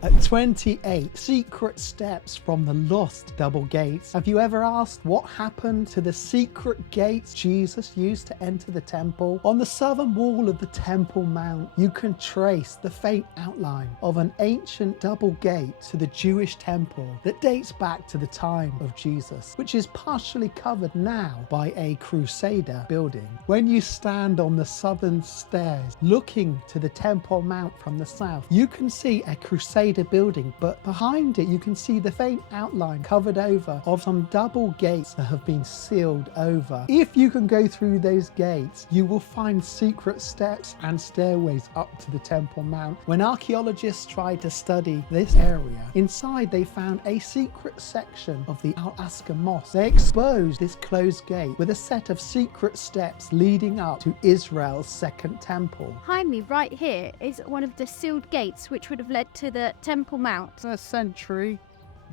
At 28, secret steps from the lost double gates. Have you ever asked what happened to the secret gates Jesus used to enter the temple? On the southern wall of the Temple Mount, you can trace the faint outline of an ancient double gate to the Jewish temple that dates back to the time of Jesus, which is partially covered now by a Crusader building. When you stand on the southern stairs looking to the Temple Mount from the south, you can see a Crusader building, but behind it you can see the faint outline covered over of some double gates that have been sealed over. If you can go through those gates, you will find secret steps and stairways up to the Temple Mount. When archaeologists tried to study this area, inside they found a secret section of the Al-Aqsa Mosque. They exposed this closed gate with a set of secret steps leading up to Israel's second temple. Behind me right here is one of the sealed gates which would have led to the Temple Mount. First century,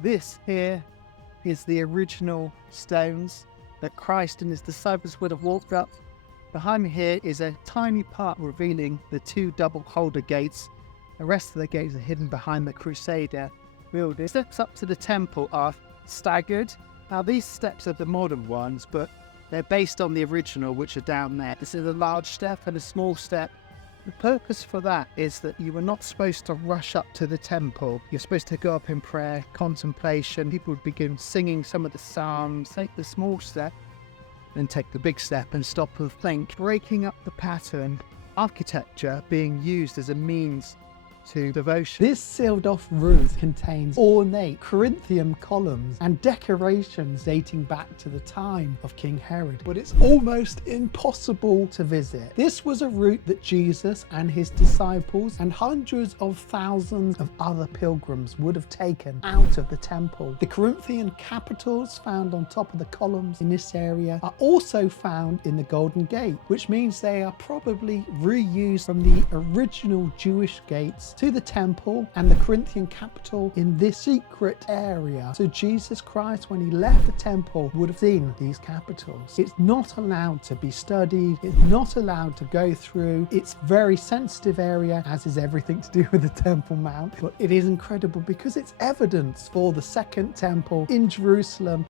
this here is the original stones that Christ and his disciples would have walked up. Behind me here is a tiny part revealing the two double holder gates. The rest of the gates are hidden behind the Crusader building. Steps up to the temple are staggered. Now these steps are the modern ones, but they're based on the original, which are down there. This is a large step and a small step. The purpose for that is that you were not supposed to rush up to the temple. You're supposed to go up in prayer, contemplation. People would begin singing some of the psalms, take the small step, then take the big step and stop and think, breaking up the pattern, architecture being used as a means to devotion. This sealed off roof contains ornate Corinthian columns and decorations dating back to the time of King Herod, but it's almost impossible to visit. This was a route that Jesus and his disciples and hundreds of thousands of other pilgrims would have taken out of the temple. The Corinthian capitals found on top of the columns in this area are also found in the Golden Gate, which means they are probably reused from the original Jewish gates to the temple and the Corinthian capital in this secret area. So Jesus Christ, when he left the temple, would have seen these capitals. It's not allowed to be studied. It's not allowed to go through. It's a very sensitive area, as is everything to do with the Temple Mount. But it is incredible because it's evidence for the second temple in Jerusalem.